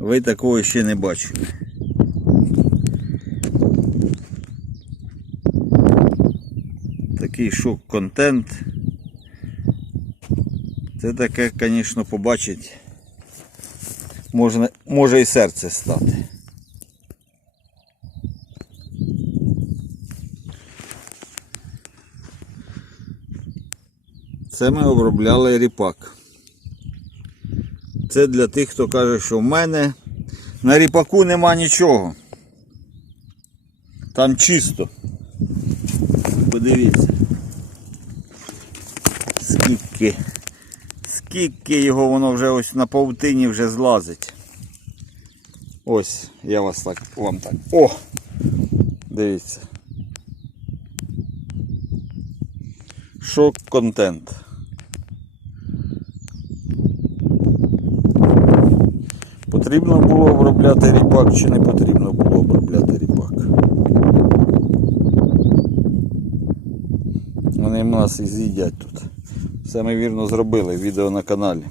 Ви такого ще не бачили. Такий шок-контент. Це таке, звісно, побачить. Можна, може і серце стати. Це ми обробляли ріпак. Це для тих, хто каже, що в мене на ріпаку нема нічого. Там чисто. Подивіться. Скільки. Скільки його воно вже ось на павутині вже злазить. Ось, я вас так вам так. О! Дивіться. Шок контент. Потрібно було обробляти ріпак чи не потрібно було обробляти ріпак? Вони в нас і з'їдять тут. Все ми вірно зробили відео на каналі.